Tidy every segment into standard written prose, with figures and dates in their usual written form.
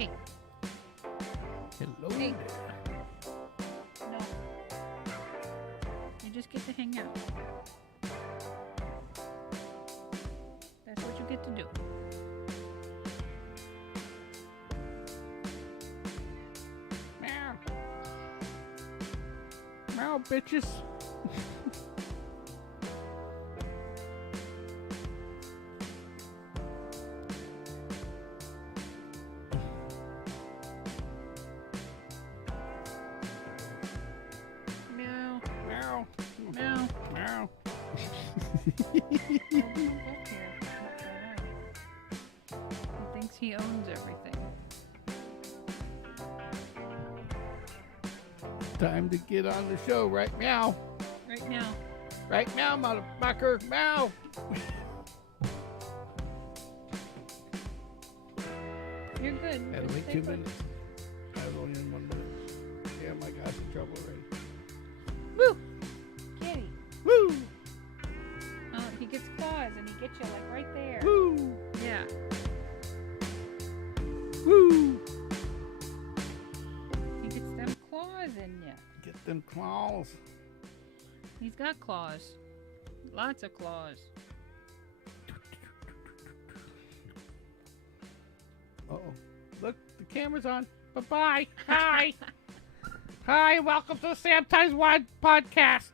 Hey. Hello Hey. there. No. You just get to hang out. That's what you get to do. Meow. Meow, bitches. Meow. Meow. Meow. Meow. He thinks he owns everything. Time to get on the show, right? Meow. Right now. Right meow, motherfucker. Meow. You're good. Had to Just wait stay 2 put. minutes. I was only in 1 minute. Damn, I got in trouble already. Woo! Kitty. Woo! Oh, he gets claws and he gets you like right there. Woo! Yeah. Woo! He gets them claws in you. Get them claws. He's got claws. Lots of claws. Uh-oh. Look, the camera's on. Bye-bye. Hi. Hi, welcome to the Sammitized podcast.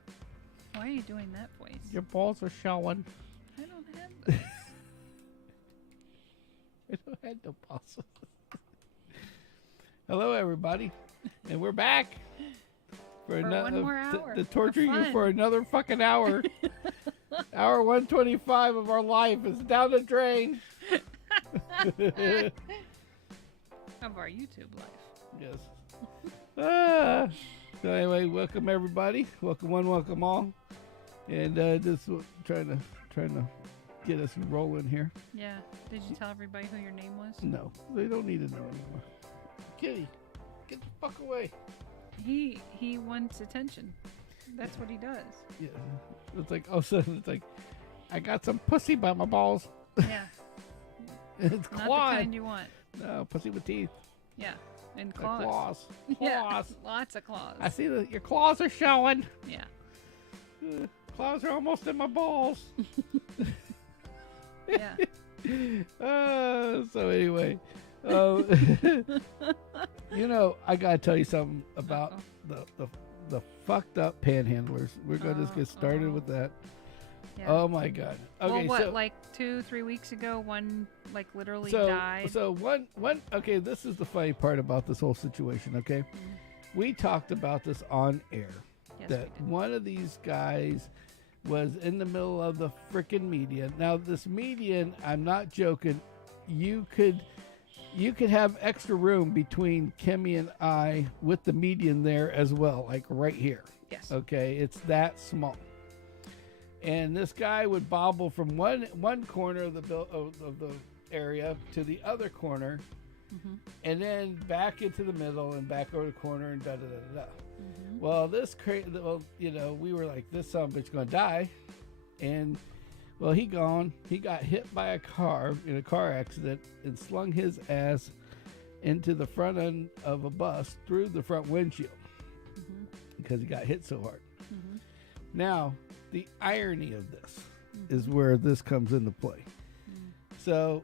Why are you doing that voice? Your balls are showing. I don't have those. I don't have no balls. Hello, everybody. And we're back. For one more hour To of torture you fun. for another fucking hour. Hour 125 of our life is down the drain. Of our YouTube life. Yes. So anyway, welcome everybody. Welcome one, welcome all. And just trying to get us rolling here. Yeah. Did you tell everybody who your name was? No, they don't need to know anymore. Kitty, get the fuck away. He wants attention. That's what he does. Yeah. It's like, oh, so it's like, I got some pussy by my balls. Yeah. It's Not the clawed. kind you want. No, pussy with teeth. Yeah. And The claws. claws. Yeah. Claws. Lots of claws. I see that your claws are showing. Yeah. Claws are almost in my balls. Yeah. So anyway, you know, I gotta tell you something about the fucked up panhandlers. We're gonna just get started with that. Yeah. Oh my god. Okay, well, what, so like 2-3 weeks ago, one like literally so died. so one. Okay, this is the funny part about this whole situation. Okay, we talked about this on air. Yes, That we did. one of these guys was in the middle of the frickin' median. Now this median, I'm not joking. You could have extra room between Kimmy and I with the median there as well, like right here. Yes. Okay, it's that small. And this guy would bobble from one corner of the area to the other corner, and then back into the middle and back over the corner and da da da da da. Well, we were like, this son of a bitch gonna die, and well, he gone. He got hit by a car in a car accident and slung his ass into the front end of a bus through the front windshield because he got hit so hard. Now, the irony of this is where this comes into play. So,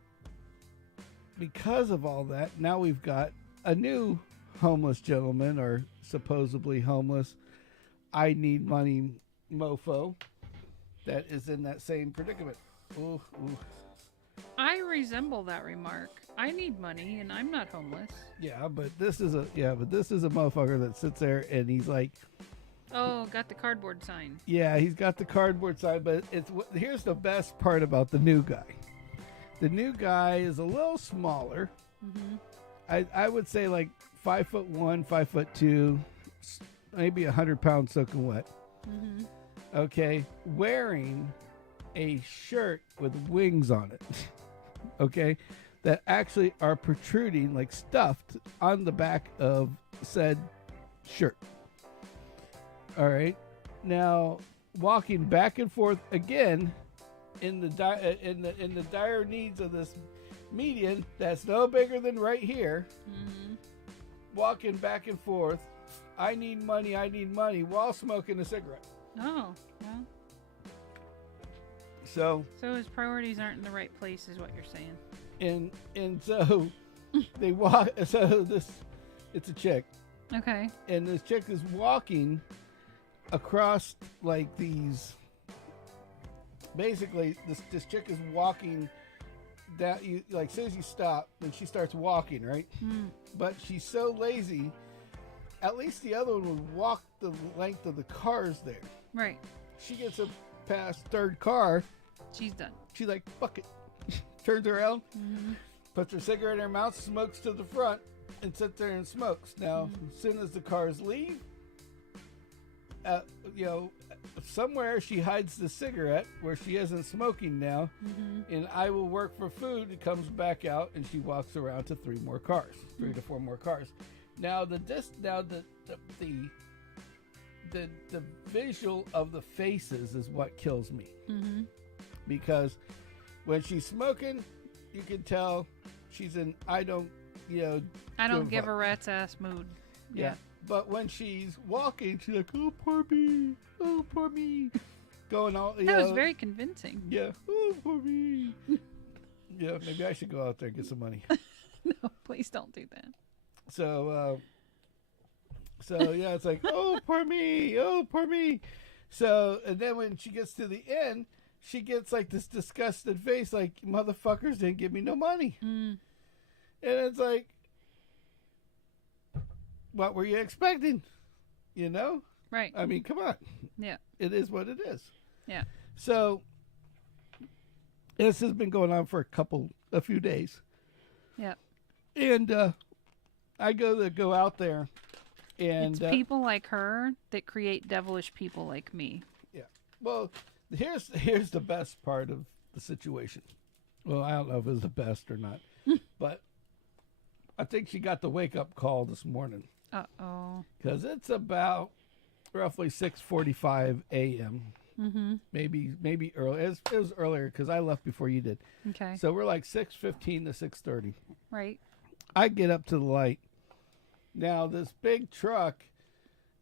because of all that, now we've got a new homeless gentleman, or supposedly homeless, I need money mofo, that is in that same predicament. Ooh, ooh. I resemble that remark. I need money and I'm not homeless. Yeah, but this is a motherfucker that sits there and he's like, Oh, got the cardboard sign. yeah, he's got the cardboard side, but here's the best part about the new guy. The new guy is a little smaller. I would say like 5'1", 5'2", maybe 100 pounds soaking wet. Okay, wearing a shirt with wings on it. Okay, that actually are protruding, like stuffed on the back of said shirt. All right, now walking back and forth again in the dire needs of this median that's no bigger than right here, Mm-hmm. walking back and forth. I need money while smoking a cigarette. Oh, well. So his priorities aren't in the right place, is what you're saying. And so they walk. So it's a chick, Okay. and this chick is walking across like these. Basically, this chick is walking down. You like, as soon as you stop, then she starts walking, right? Mm. But she's so lazy. At least the other one would walk the length of the cars there. Right. She gets up past third car. She's done. She's like, fuck it. Turns around, Mm-hmm. puts her cigarette in her mouth, smokes to the front, and sits there and smokes. Now, as soon as the cars leave, somewhere she hides the cigarette where she isn't smoking now, Mm-hmm. and I will work for food. It comes back out, and she walks around to three to four more cars. Now the visual of the faces is what kills me, Mm-hmm. because when she's smoking, you can tell she's in I don't give a rat's ass mood. Yeah. But when she's walking, she's like, oh, poor me, going all. That was very convincing. Yeah, oh, poor me. Yeah, maybe I should go out there and get some money. No, please don't do that. So yeah, it's like, oh, poor me. So, and then when she gets to the end, she gets like this disgusted face, like, motherfuckers didn't give me no money. Mm. And it's like, what were you expecting? You know? Right. I mean, come on. Yeah. It is what it is. Yeah. So, this has been going on for a few days. Yeah. And I go out there, and it's people like her that create devilish people like me. Yeah. Well, here's the best part of the situation. Well, I don't know if it was the best or not, but I think she got the wake up call this morning. Uh-oh. Because it's about roughly 6:45 a.m. Mm-hmm. Maybe early. It was earlier because I left before you did. Okay. So we're like 6:15 to 6:30. Right. I get up to the light. Now this big truck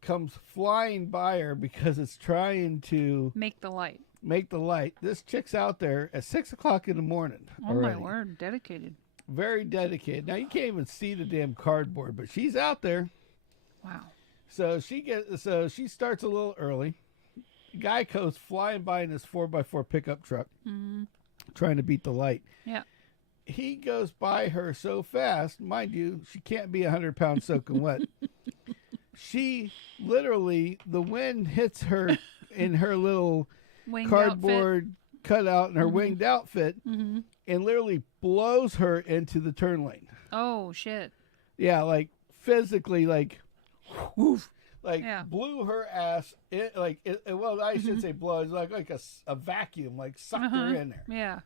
comes flying by her because it's trying to make the light. This chick's out there at 6 o'clock in the morning. Oh already. my word! Dedicated. Very dedicated. Now you can't even see the damn cardboard, but she's out there. Wow. So she starts a little early. The guy goes flying by in his 4x4 pickup truck, Mm-hmm. trying to beat the light. Yeah. He goes by her so fast, mind you, she can't be 100 pounds soaking wet. She literally, the wind hits her in her little Winged cardboard cutout in her Mm-hmm. winged outfit, Mm-hmm. and literally blows her into the turn lane. Oh shit! Yeah, like physically, like, woof, like Yeah. blew her ass. Well, I should say blow. It's like a vacuum, like sucked her in there. Yeah.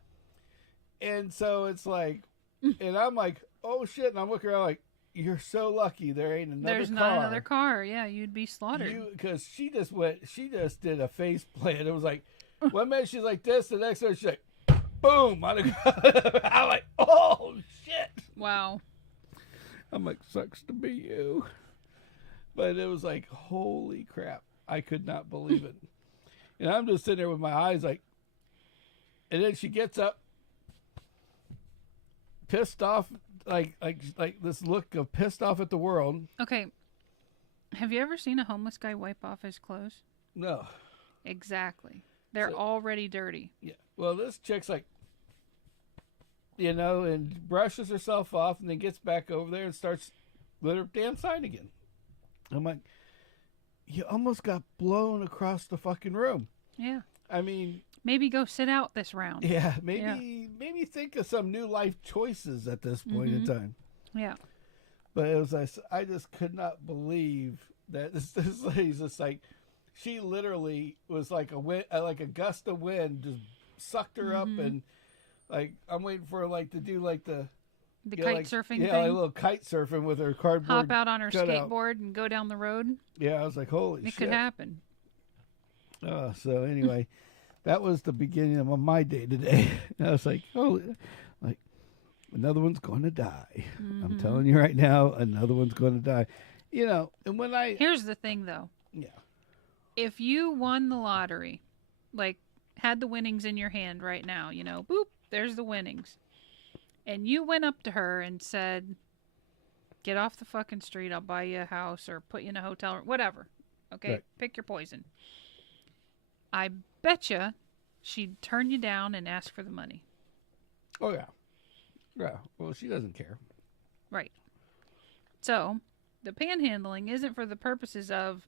And so it's like, and I'm like, oh shit! And I'm looking around like, you're so lucky there ain't another There's car. not another car. Yeah, you'd be slaughtered. Because she just did a face plant. It was like, one minute she's like this, the next minute she's like, boom! I'm like, oh shit! Wow. I'm like, sucks to be you. But it was like, holy crap. I could not believe it. And I'm just sitting there with my eyes like, and then she gets up, pissed off, like this look of pissed off at the world. Okay. Have you ever seen a homeless guy wipe off his clothes? No. Exactly. They're So- already dirty. Yeah. Well, this chick's like, and brushes herself off and then gets back over there and starts lit her damn sign again. I'm like, you almost got blown across the fucking room. Yeah. I mean, Maybe go sit out this round. yeah, maybe think of some new life choices at this point in time. Yeah. But it was like, I just could not believe that this lady's just like, she literally was like a gust of wind just sucked her up, and like I'm waiting for her like to do like the kite surfing thing. Yeah, like a little kite surfing with her cardboard. Hop out on her cutout. skateboard and go down the road. Yeah, I was like, holy shit. It could happen. So anyway, that was the beginning of my day today. I was like, oh, Another one's going to die. I'm Mm-hmm. telling you right now, another one's going to die. You know, and when Here's the thing, though. yeah, If you won the lottery, like had the winnings in your hand right now, boop, there's the winnings. And you went up to her and said, get off the fucking street, I'll buy you a house or put you in a hotel or whatever. Okay? Right. Pick your poison. I betcha she'd turn you down and ask for the money. oh yeah, yeah. Well, she doesn't care. Right. So, the panhandling isn't for the purposes of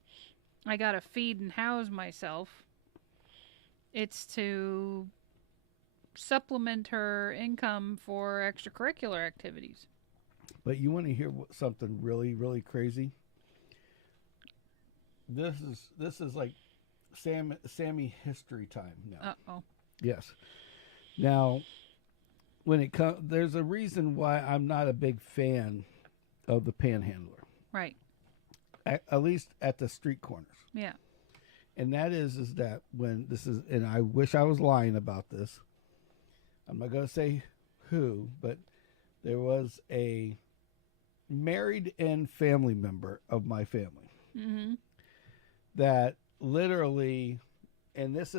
I gotta feed and house myself. It's to supplement her income for extracurricular activities. But you want to hear something really, really crazy? This is like Sammy history time now. Uh-oh. Yes. Now, when it comes, there's a reason why I'm not a big fan of the panhandler. Right. At least at the street corners. Yeah. And that is that when this is, and I wish I was lying about this. I'm not going to say who, but there was a married and family member of my family Mm-hmm. that literally, and this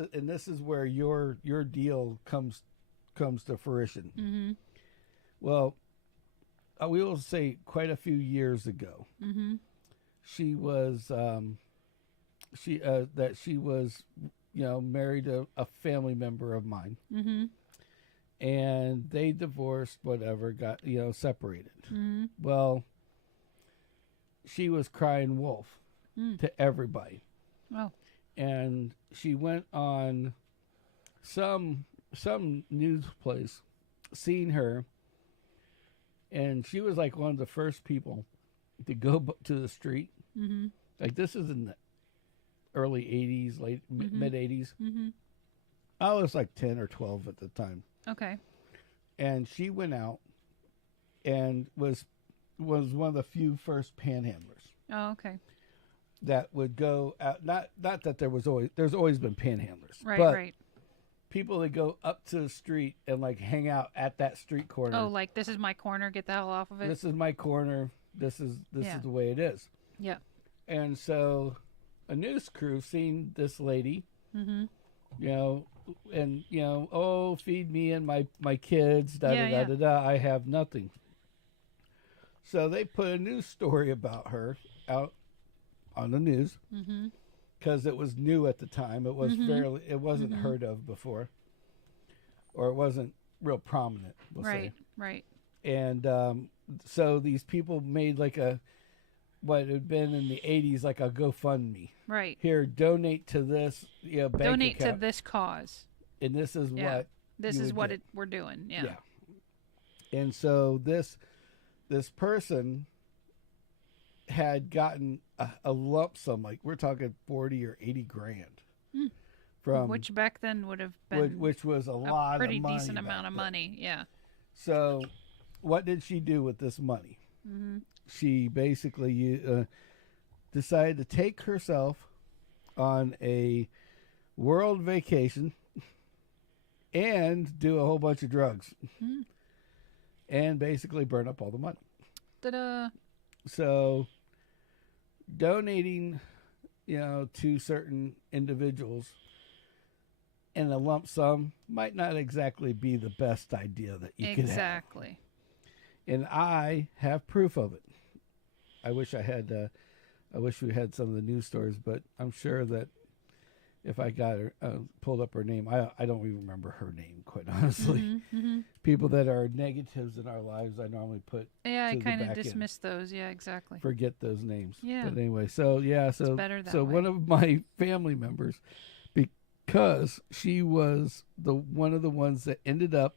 is where your deal comes to fruition. Mm-hmm. Well, we will say quite a few years ago, Mm-hmm. she was married to a family member of mine, Mm-hmm. and they divorced, whatever, got separated. Mm-hmm. Well, she was crying wolf Mm. to everybody, Oh. and she went on some news place, seen her, and she was like one of the first people to go to the street. Mm-hmm. Like, this is in the early 80s, Mm-hmm. mid 80s. Mm-hmm. I was like 10 or 12 at the time. Okay. And she went out and was one of the few first panhandlers Oh, okay. that would go out. Not that there's always been panhandlers. Right, but right. people that go up to the street and like hang out at that street corner. Oh, like this is my corner, get the hell off of it. This is my corner. This is Yeah. the way it is. Yeah. And so a news crew seen this lady, Mm-hmm. oh, feed me and my kids, da Yeah, da da yeah. da da. I have nothing. So they put a news story about her out on the news Mm-hmm. because it was new at the time. It was Mhm. it wasn't Mhm. heard of before, or it wasn't real prominent. We'll Right, say. right. And so these people made like what had been in the 80s, like a GoFundMe. Right. Here, donate to this, bank Donate to account. this cause. And this is Yeah. what This you is would what get. we're doing. Yeah. Yeah. And so this person had gotten a lump sum, like we're talking 40 or 80 grand Mm. from Which back then would have been which was a lot a pretty of money. decent back amount of then. money. Yeah. So what did she do with this money? Mm-hmm. She basically decided to take herself on a world vacation and do a whole bunch of drugs Mm. and basically burn up all the money. Ta-da. So donating, to certain individuals in a lump sum might not exactly be the best idea that you could have. Exactly. And I have proof of it. I wish I had. I wish we had some of the news stories, but I'm sure that if I got her pulled up her name, I don't even remember her name, quite honestly. Mm-hmm. Mm-hmm. People that are negatives in our lives, I normally put Yeah, I to the kind of back end. dismiss those. Yeah, exactly. Forget those names. Yeah. But anyway, so better that so way. one of my family members, because she was one of the ones that ended up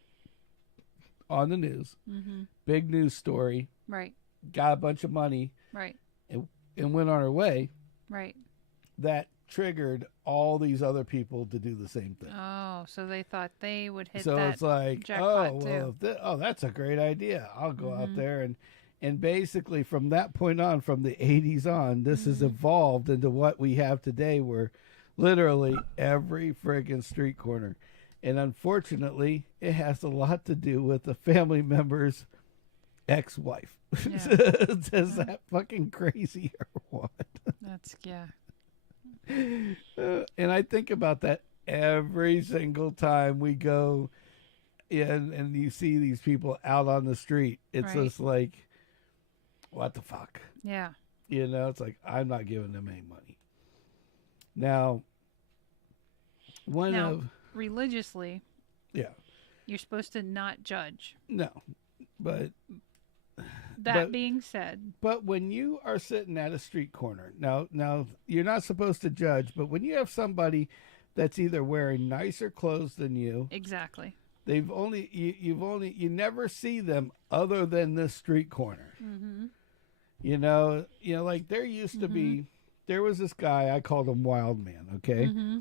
on the news, Mm-hmm. big news story, Right. got a bunch of money, Right. and went on her way. Right. That triggered all these other people to do the same thing. Oh, so they thought they would hit So that. it's like, jackpot, oh, too. well, that's a great idea. I'll go out Mhm. there and basically from that point on, from the 80s on, this has Mhm. evolved into what we have today, where literally every friggin' street corner, And unfortunately, it has a lot to do with the family member's ex-wife. Yeah. Is that fucking crazy or what? That's, yeah. And I think about that every single time we go in and you see these people out on the street. It's Right. just like, what the fuck? Yeah. You know, it's like, I'm not giving them any money. Now, religiously, yeah, you're supposed to not judge. no, but Being said, but when you are sitting at a street corner, now you're not supposed to judge, but when you have somebody that's either wearing nicer clothes than you, exactly. you never see them other than this street corner. Mm-hmm. You know, like there used to be, there was this guy, I called him Wild Man, okay? Mm-hmm.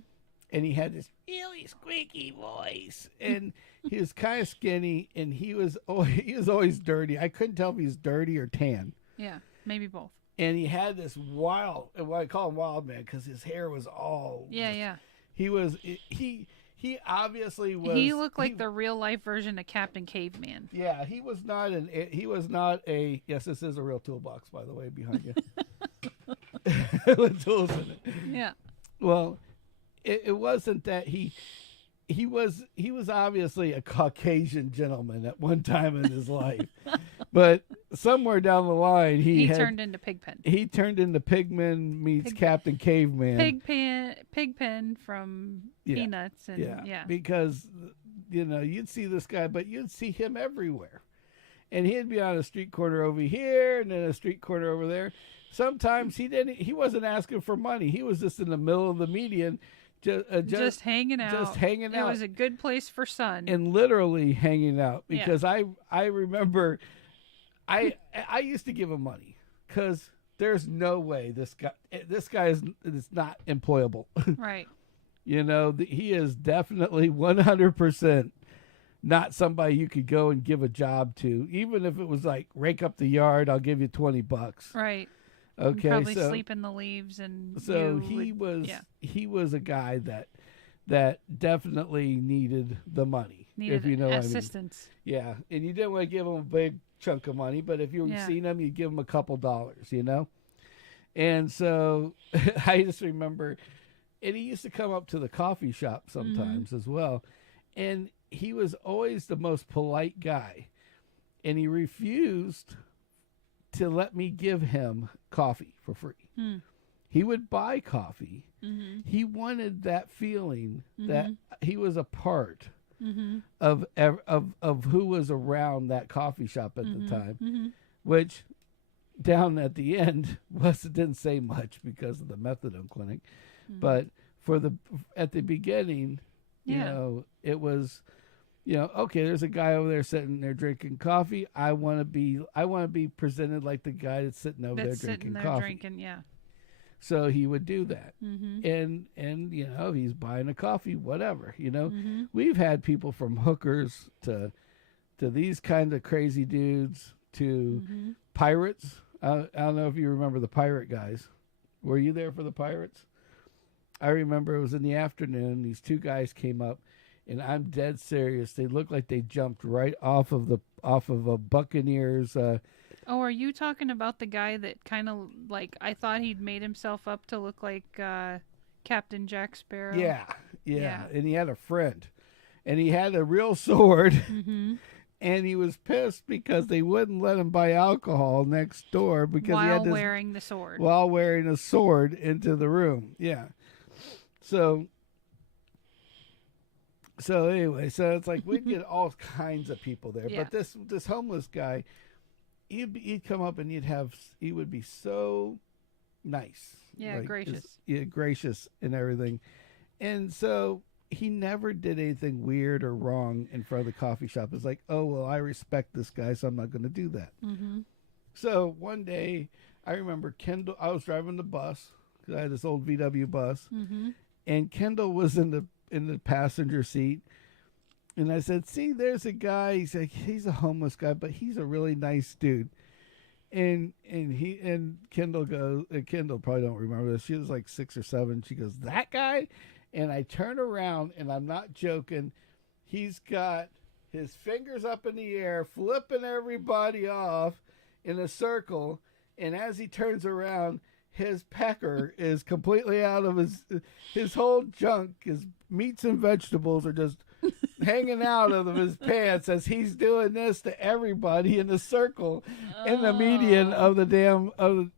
And he had this really squeaky voice, and he was kind of skinny, and he was always dirty. I couldn't tell if he was dirty or tan. Yeah, maybe both. And he had this wild, and I call him Wild Man because his hair was all. Yeah. He obviously was. He looked like the real life version of Captain Caveman. Yeah, he was not a. Yes, this is a real toolbox, by the way, behind you. With tools in it. Yeah. Well, it wasn't that he was obviously a Caucasian gentleman at one time in his life, but somewhere down the line he turned into Pigpen. He turned into Pigman meets Captain Caveman. Pigpen from Peanuts, and yeah, because you'd see this guy, but you'd see him everywhere, and he'd be on a street corner over here and then a street corner over there. Sometimes he wasn't asking for money. He was just in the middle of the median. Just hanging out. It was a good place for sun. And literally hanging out because I remember I used to give him money because there's no way this guy is not employable. Right. He is definitely 100% not somebody you could go and give a job to. Even if it was like rake up the yard, I'll give you $20. Right. Okay, probably sleep in the leaves, and so he was a guy that definitely needed the money. Needed if you know assistance. What I mean. Yeah, and you didn't want to give him a big chunk of money, but if you seen him, you'd give him a couple dollars, And so I just remember, and he used to come up to the coffee shop sometimes as well, and he was always the most polite guy, and he refused to let me give him coffee for free. He would buy coffee. He wanted that feeling that he was a part of who was around that coffee shop at the time, which down at the end didn't say much because of the methadone clinic, but at the beginning, it was. Okay, there's a guy over there sitting there drinking coffee. I want to be presented like the guy that's sitting over there drinking coffee. So he would do that. And he's buying a coffee, whatever, We've had people from hookers to these kind of crazy dudes to pirates. I don't know if you remember the pirate guys. Were you there for the pirates? I remember it was in the afternoon. These two guys came up. And I'm dead serious. They looked like they jumped right off of a Buccaneers. Are you talking about the guy that kind of like I thought he'd made himself up to look like Captain Jack Sparrow? Yeah. And he had a friend, and he had a real sword, and he was pissed because they wouldn't let him buy alcohol next door because he had wearing the sword. While wearing a sword into the room. Yeah. So anyway, so it's like we'd get all kinds of people there, but this homeless guy, he'd come up and he would be so nice, gracious, gracious and everything, and so he never did anything weird or wrong in front of the coffee shop. It's like, oh well, I respect this guy, so I'm not going to do that. So one day, I remember Kendall. I was driving the bus because I had this old VW bus, and Kendall was in the passenger seat, and I said, see, there's a guy. He's like, he's a homeless guy, but he's a really nice dude. And Kendall goes, Kendall probably don't remember this. She was like 6 or 7. She goes, that guy? And I turn around, and I'm not joking. he's got his fingers up in the air, flipping everybody off in a circle. And as he turns around, his pecker is completely out of his whole junk. His meats and vegetables are just hanging out of his pants as he's doing this to everybody in the circle in the median of the damn of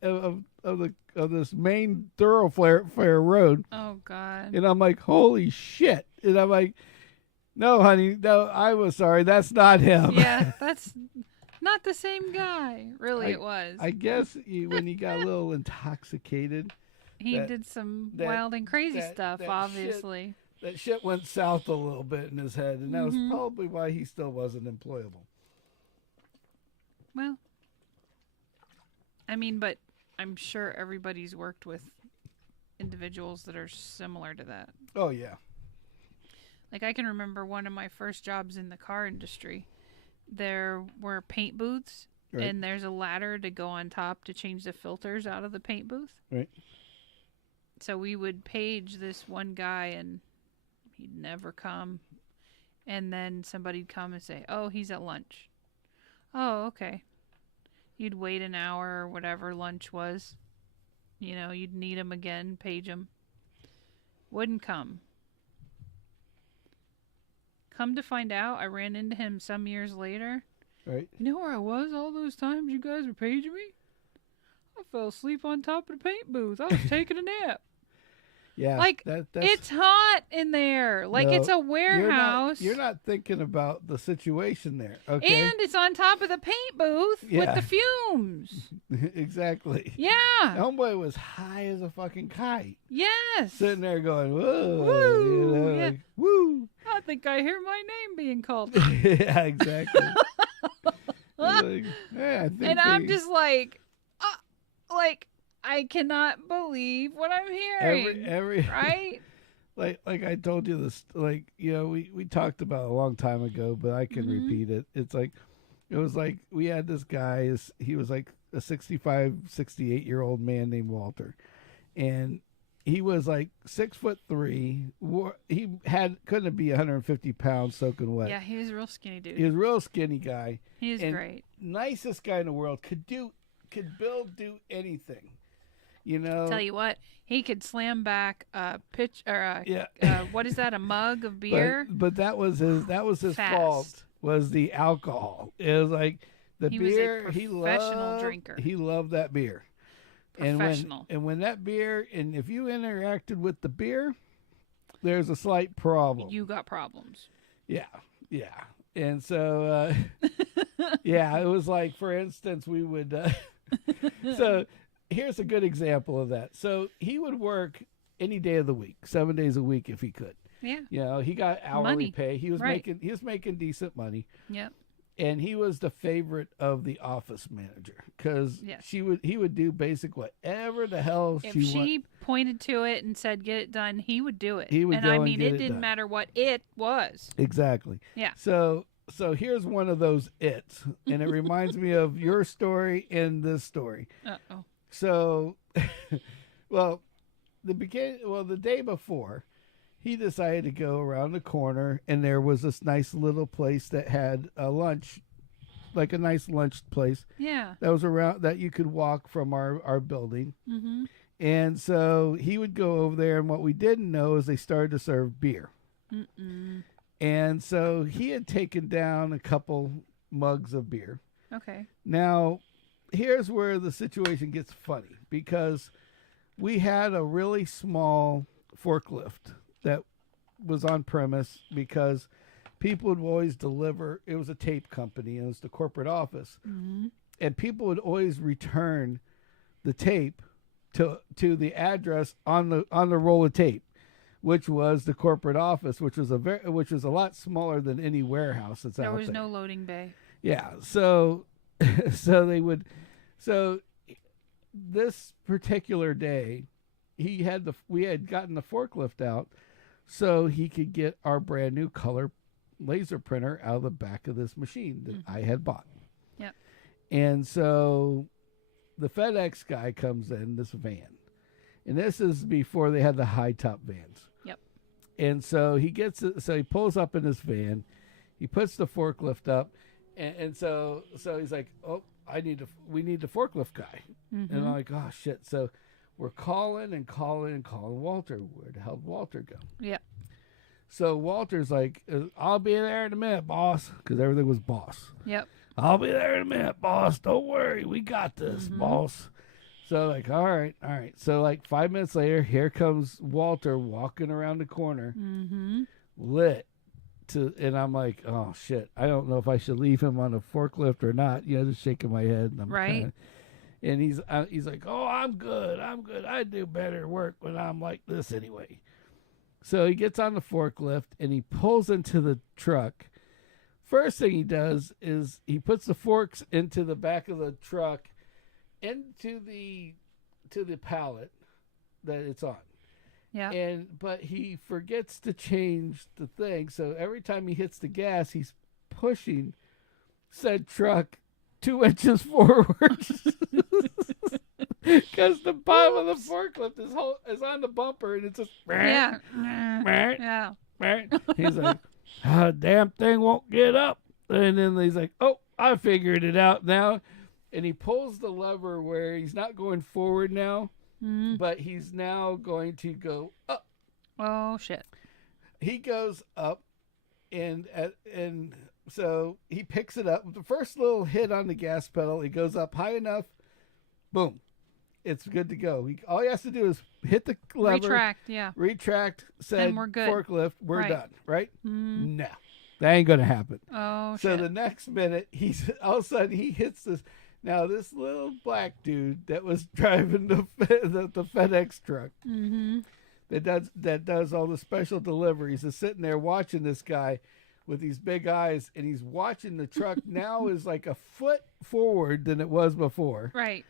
this main thoroughfare road. Oh God! And I'm like, holy shit! And I'm like, no, honey, no, I was sorry, that's not him. Yeah, that's not the same guy. Really, it was. I guess when he got a little intoxicated, he did some wild and crazy stuff. Obviously. That shit went south a little bit in his head, and that was probably why he still wasn't employable. Well, I mean, but I'm sure everybody's worked with individuals that are similar to that. Oh, yeah. Like, I can remember one of my first jobs in the car industry. There were paint booths, right, and there's a ladder to go on top to change the filters out of the paint booth. Right. So we would page this one guy, and he'd never come. And then somebody'd come and say, oh, he's at lunch. Oh, okay. You'd wait an hour or whatever lunch was. You know, you'd need him again, page him. Wouldn't come. Come to find out, I ran into him some years later. Right. You know where I was all those times you guys were paging me? I fell asleep on top of the paint booth. I was taking a nap. Yeah, like that's, it's hot in there. Like, no, it's a warehouse. You're not thinking about the situation there, okay? And it's on top of the paint booth with the fumes. Exactly. Yeah. Homeboy was high as a fucking kite. Yes. Sitting there going, whoa, woo, you know, yeah. like, woo. I think I hear my name being called. Yeah, exactly. Like, yeah, I think and I'm just like, I cannot believe what I'm hearing. Every right? Like I told you this, like, you know, we talked about a long time ago, but I can repeat it. It was like we had this guy, he was like a 65, 68-year-old man named Walter. And he was like 6'3". He couldn't be 150 pounds soaking wet. Yeah, he was a real skinny dude. He was a real skinny guy. He was great. Nicest guy in the world. Could do anything. You know, tell you what, he could slam back a pitch or what is that? A mug of beer. But that was his fault. Was the alcohol? It was like the beer. Was a professional drinker. He loved that beer. Professional. And when that beer, and if you interacted with the beer, there's a slight problem. You got problems. Yeah. And so, yeah, it was like, for instance, we would. So here's a good example of that. So he would work any day of the week, 7 days a week if he could. Yeah. You know, he got hourly pay. He was making decent money. Yeah. And he was the favorite of the office manager because he would do basic whatever the hell if she pointed to it and said get it done, he would do it. He would and go I and mean, get it didn't done. matter what it was. Exactly. Yeah. So here's one of those its, and it reminds me of your story and this story. Uh-oh. So, the day before, he decided to go around the corner, and there was this nice little place that had a lunch, like a nice lunch place. Yeah. That was around that you could walk from our building. Mm-hmm. And so he would go over there, and what we didn't know is they started to serve beer. Mm-mm. And so he had taken down a couple mugs of beer. Okay. Now, here's where the situation gets funny because we had a really small forklift that was on premise because people would always deliver. It was a tape company. It was the corporate office. Mm-hmm. And people would always return the tape to the address on the roll of tape, which was the corporate office, which was a lot smaller than any warehouse that's out there. There was no loading bay. Yeah. So So this particular day, we had gotten the forklift out so he could get our brand new color laser printer out of the back of this machine that I had bought. Yep. And so the FedEx guy comes in, this van. And this is before they had the high top vans. Yep. And so he he pulls up in his van, he puts the forklift up, and so he's like, oh, we need the forklift guy. Mm-hmm. And I'm like, oh shit. So we're calling Walter. Where the hell did Walter go? Yeah. So Walter's like, I'll be there in a minute, boss, because everything was boss. Yep. I'll be there in a minute, boss. Don't worry, we got this, boss. So like, all right. So like 5 minutes later, here comes Walter walking around the corner, lit. And I'm like, oh shit, I don't know if I should leave him on a forklift or not. Just shaking my head. And I'm right. And he's like, oh, I'm good. I do better work when I'm like this anyway. So he gets on the forklift and he pulls into the truck. First thing he does is he puts the forks into the back of the truck, into the pallet that it's on. Yeah. But he forgets to change the thing. So every time he hits the gas, he's pushing said truck 2 inches forward. Because the bottom of the forklift is on the bumper, and it's just yeah. He's like, damn thing won't get up. And then he's like, oh, I figured it out now. And he pulls the lever where he's not going forward now, but he's now going to go up. Oh shit! He goes up, and so he picks it up. The first little hit on the gas pedal, he goes up high enough. Boom. It's good to go. All he has to do is hit the lever. Retract, said forklift. We're done, right? No. That ain't going to happen. Oh, so shit. The next minute, all of a sudden, he hits this. Now, this little black dude that was driving the FedEx truck that does all the special deliveries is sitting there watching this guy with these big eyes, and he's watching the truck now is like a foot forward than it was before. Right.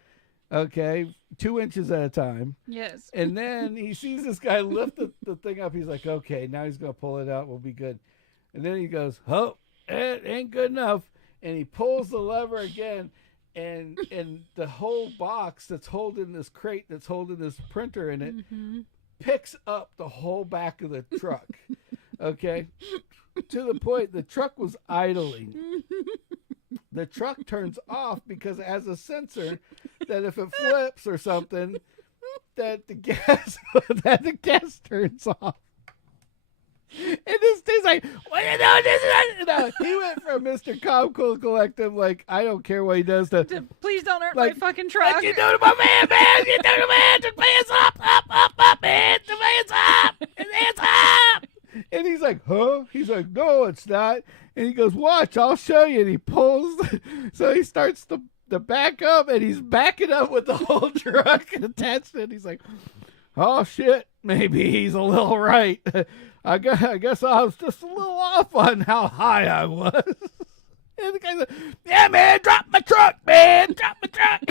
Okay, 2 inches at a time. Yes. And then he sees this guy lift the thing up. He's like, okay, now he's going to pull it out. We'll be good. And then he goes, oh, it ain't good enough. And he pulls the lever again, and the whole box that's holding this crate, that's holding this printer in it, picks up the whole back of the truck. Okay? To the point the truck was idling. The truck turns off because it has a sensor that if it flips or something, that the gas turns off. And this thing's like, what are you doing? He went from Mr. Calm Cool Collective, like, I don't care what he does, to please don't hurt my fucking truck. What you doing to my man, man? You doing to man? The man's up, man. The man's up. His hands up. And he's like, huh? He's like, no, it's not. And he goes, watch, I'll show you. And he pulls. So he starts to back up, and he's backing up with the whole truck attached to it. He's like, oh, shit, maybe he's a little right. I guess I was just a little off on how high I was. And the guy's like, yeah, man, drop my truck, man. Drop my truck.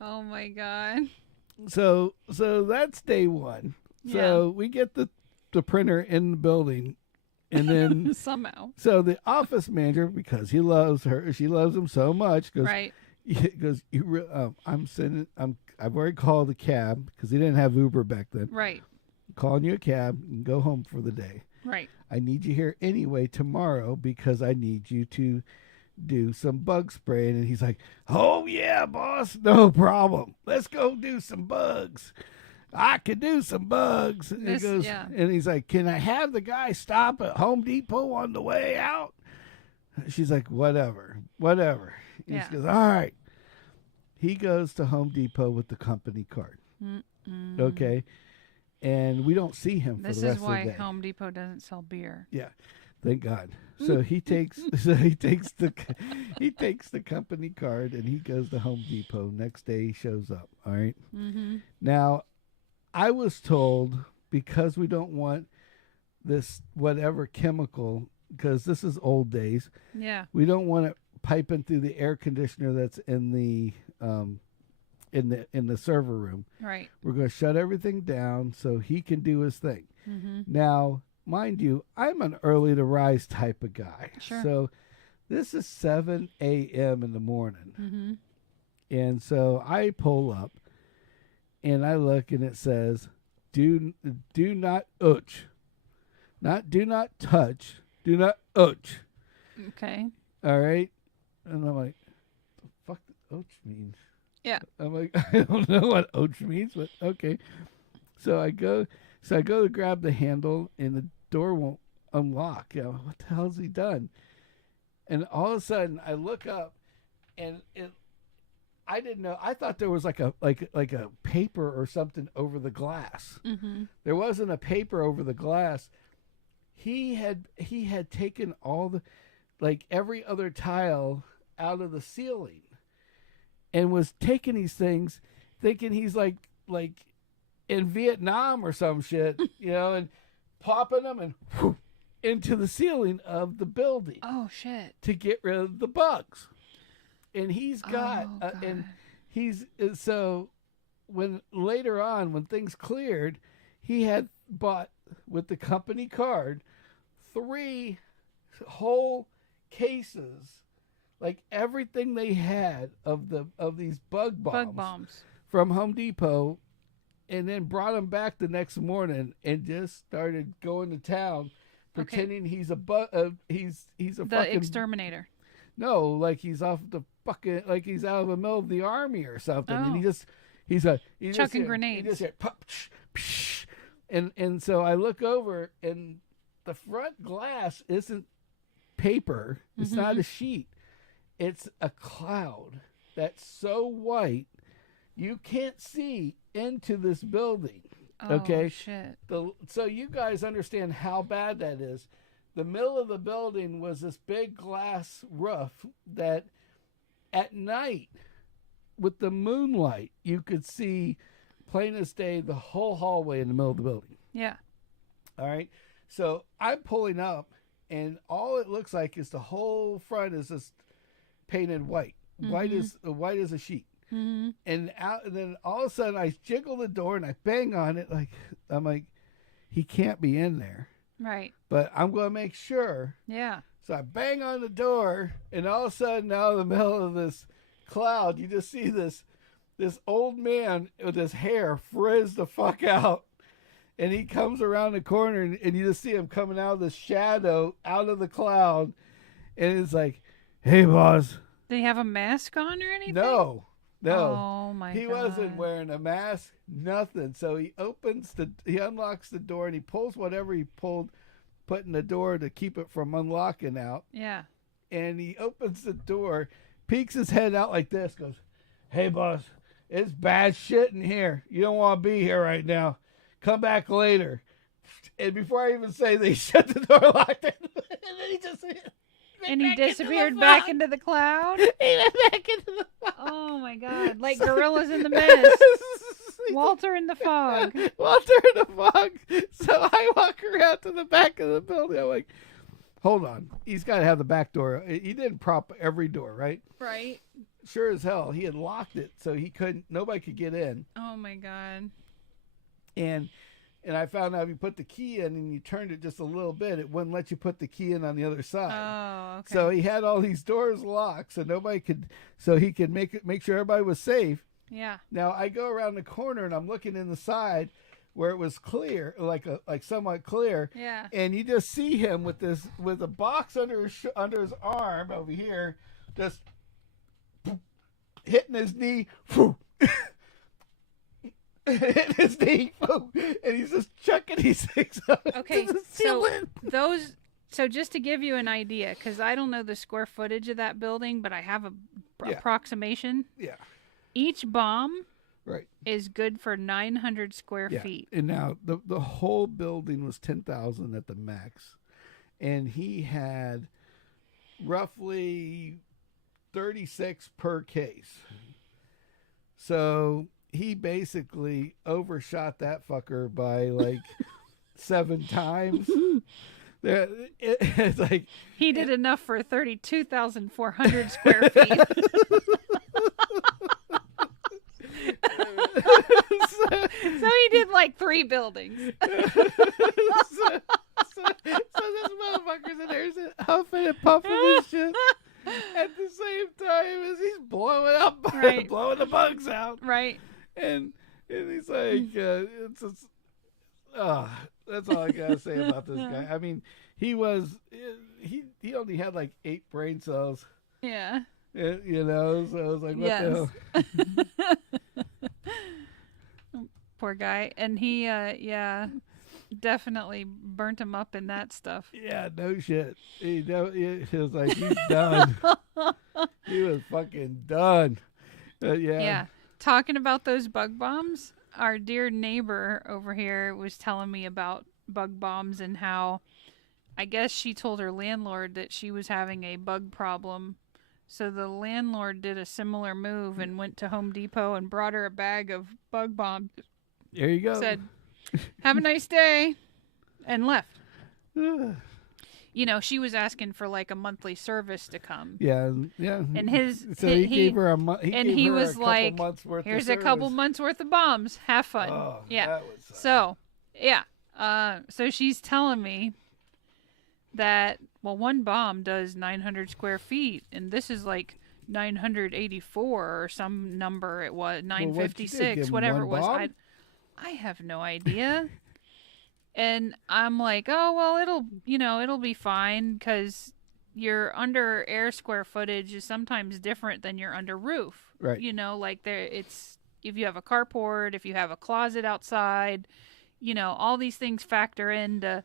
Oh, my God. So that's day one. So we get the printer in the building, and then somehow. So the office manager, because he loves her, she loves him so much, goes, right. Goes, I've already called a cab because he didn't have Uber back then. Right. I'm calling you a cab and go home for the day. Right. I need you here anyway tomorrow because I need you to do some bug spraying. And he's like, oh yeah, boss, no problem. Let's go do some bugs. I can do some bugs. And and he's like, can I have the guy stop at Home Depot on the way out? She's like, whatever. And she goes, all right. He goes to Home Depot with the company card. Mm-mm. Okay. And we don't see him for the rest of the day. This is why Home Depot doesn't sell beer. Yeah. Thank God. So he takes the company card, and he goes to Home Depot. Next day he shows up. All right. Mm-hmm. Now, I was told, because we don't want this whatever chemical, because this is old days. Yeah. We don't want it piping through the air conditioner that's in the server room. Right. We're going to shut everything down so he can do his thing. Mm-hmm. Now, mind you, I'm an early to rise type of guy. Sure. So this is 7 a.m. in the morning. Mm-hmm. And so I pull up, and I look and it says, do not ouch. Not do not touch. Do not ouch. Okay. All right. And I'm like, the fuck does ouch mean? Yeah. I'm like, I don't know what ouch means, but okay. So I go to grab the handle and the door won't unlock. You know, what the hell's he done? And all of a sudden I look up and I didn't know. I thought there was like a paper or something over the glass. Mm-hmm. There wasn't a paper over the glass. He had taken all the, like, every other tile out of the ceiling and was taking these things thinking he's like in Vietnam or some shit, you know, and popping them and whoosh, into the ceiling of the building. Oh shit. To get rid of the bugs. And he's got and he's so when later on when things cleared, he had bought with the company card 3 whole cases, like everything they had of these bug bombs from Home Depot, and then brought them back the next morning and just started going to town pretending he's a he's a the fucking exterminator. No, like he's off the fucking, like he's out of the middle of the army or something, and he's chucking grenades. He just hear pop, psh, psh, and so I look over, and the front glass isn't paper. It's not a sheet. It's a cloud that's so white you can't see into this building. Oh, okay, shit. So you guys understand how bad that is. The middle of the building was this big glass roof that at night with the moonlight you could see plain as day the whole hallway in the middle of the building. Yeah. All right. So I'm pulling up and all it looks like is the whole front is just painted white. White as a sheet. Mm-hmm. And then all of a sudden I jiggle the door and I bang on it I'm like, he can't be in there. Right. But I'm going to make sure. Yeah. So I bang on the door, and all of a sudden, out of the middle of this cloud, you just see this old man with his hair frizzed the fuck out. And he comes around the corner, and you just see him coming out of the shadow, out of the cloud. And it's like, hey, boss. Did he have a mask on or anything? No. Oh, my God. He wasn't wearing a mask, nothing. So he unlocks the door, and he pulls whatever he put in the door to keep it from unlocking out. Yeah. And he opens the door, peeks his head out like this, goes, hey, boss, it's bad shit in here. You don't want to be here right now. Come back later. And before I even say that, he shut the door, locked it, and then he just... And he disappeared back into the cloud? He went back into the fog. Oh, my God. Like gorillas in the mist. Walter in the fog. Walter in the fog. So I walk around to the back of the building. I'm like, hold on. He's got to have the back door. He didn't prop every door, right? Right. Sure as hell. He had locked it so nobody could get in. Oh, my God. And I found out if you put the key in and you turned it just a little bit, it wouldn't let you put the key in on the other side. Oh, okay. So he had all these doors locked so he could make sure everybody was safe. Yeah. Now I go around the corner and I'm looking in the side where it was clear, like somewhat clear. Yeah. And you just see him with a box under his arm over here, just hitting his knee. Hitting his knee, and he's just chucking these things up. Okay, so just to give you an idea, because I don't know the square footage of that building, but I have a approximation. Yeah. Each bomb right is good for 900 square feet. And now the whole building was 10,000 at the max, and he had roughly 36 per case. So he basically overshot that fucker by like 7 times. It's like he did enough for 32,400 square feet. So he did like 3 buildings. So this motherfucker's in there huffing and puffing and shit at the same time as he's blowing the bugs out. Right. And And he's like, it's just, that's all I gotta say about this guy. I mean, he only had like 8 brain cells. Yeah. You know, so I was like, what the hell? Poor guy. And he, definitely burnt him up in that stuff. Yeah, no shit. He was like, he's done. He was fucking done. Yeah. Yeah. Talking about those bug bombs, our dear neighbor over here was telling me about bug bombs and how I guess she told her landlord that she was having a bug problem. So the landlord did a similar move and went to Home Depot and brought her a bag of bug bombs. There you go. Said, have a nice day, and left. You know, she was asking for like a monthly service to come. Yeah. And he gave her a month. He was like, "Here's a couple months worth of bombs. Have fun." Oh, yeah. So, yeah. So she's telling me that one bomb does 900 square feet, and this is like 984 or some number. It was 956, whatever it was. Bomb? I have no idea. And I'm like, oh, well, it'll be fine because your under air square footage is sometimes different than your under roof. Right. You know, like it's if you have a carport, if you have a closet outside, you know, all these things factor into,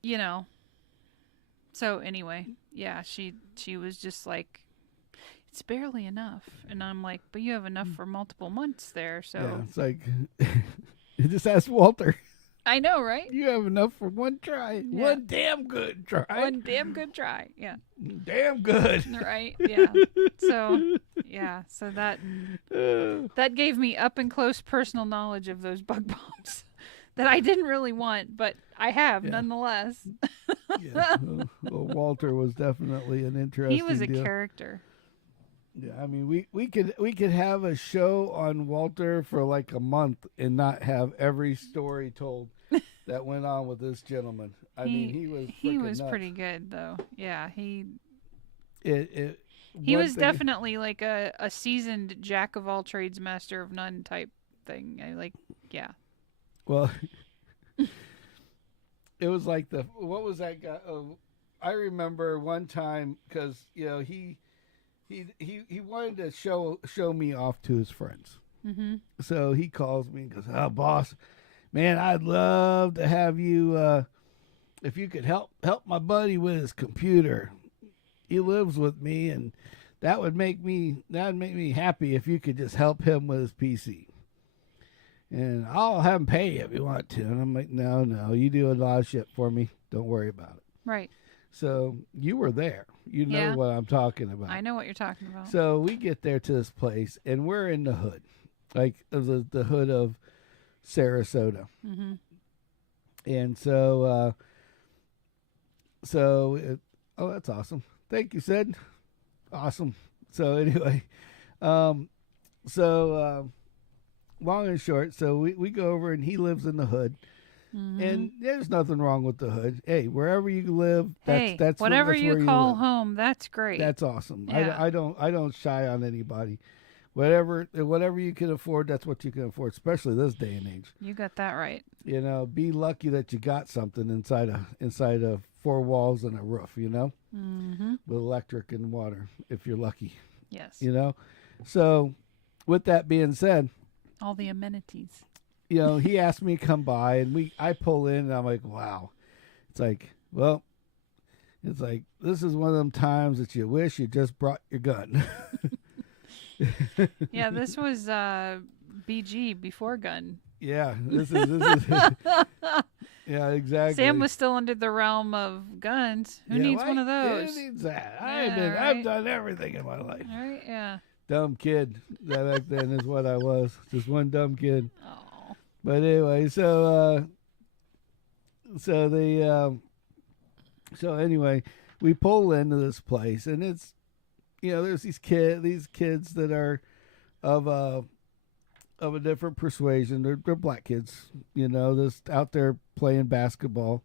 you know. So anyway, yeah, she was just like, it's barely enough. And I'm like, but you have enough for multiple months there. So yeah, it's like, you just ask Walter. I know, right? You have enough for one try. Yeah. One damn good try. One damn good try. Yeah. Damn good. Right. Yeah. So, yeah. So that gave me up and close personal knowledge of those bug bombs that I didn't really want, but I have nonetheless. Yeah. Well, Walter was definitely an interesting He was a deal. character. Yeah, I mean, we could have a show on Walter for like a month and not have every story told that went on with this gentleman. I mean, he was nuts. Pretty good though. Yeah, he was definitely like a seasoned jack of all trades, master of none type thing. Yeah. Well, it was like what was that guy? I remember one time because he wanted to show me off to his friends. Mm-hmm. So he calls me and goes, "Oh, boss, man, I'd love to have you if you could help my buddy with his computer. He lives with me, and that'd make me happy if you could just help him with his PC. And I'll have him pay you if you want to." And I'm like, no, you do a lot of shit for me. Don't worry about it. Right. So you were there. You know what I'm talking about. I know what you're talking about. So we get there to this place, and we're in the hood, like the hood of Sarasota. Mm-hmm. And that's awesome. Thank you, Sid. Awesome. So anyway, long and short, so we go over, and he lives in the hood. Mm-hmm. And there's nothing wrong with the hood. Hey, wherever you live, that's whatever that's you where call you live. home. That's great. That's awesome. Yeah. I don't shy on anybody. Whatever you can afford, that's what you can afford, especially this day and age. You got that right. Be lucky that you got something inside of 4 walls and a roof. Mm-hmm. With electric and water, if you're lucky. Yes. So with that being said, all the amenities. He asked me to come by, and I pull in, and I'm like, wow. It's like this is one of them times that you wish you just brought your gun. Yeah, this was BG before gun. Yeah, this is yeah, exactly. Sam was still under the realm of guns. Who needs one of those? Who needs that? Yeah, I've done everything in my life. Right? Yeah. Dumb kid. That back then is what I was. Just one dumb kid. Oh. But anyway, so anyway, we pull into this place, and it's there's these kids that are of a different persuasion. They're black kids, just out there playing basketball,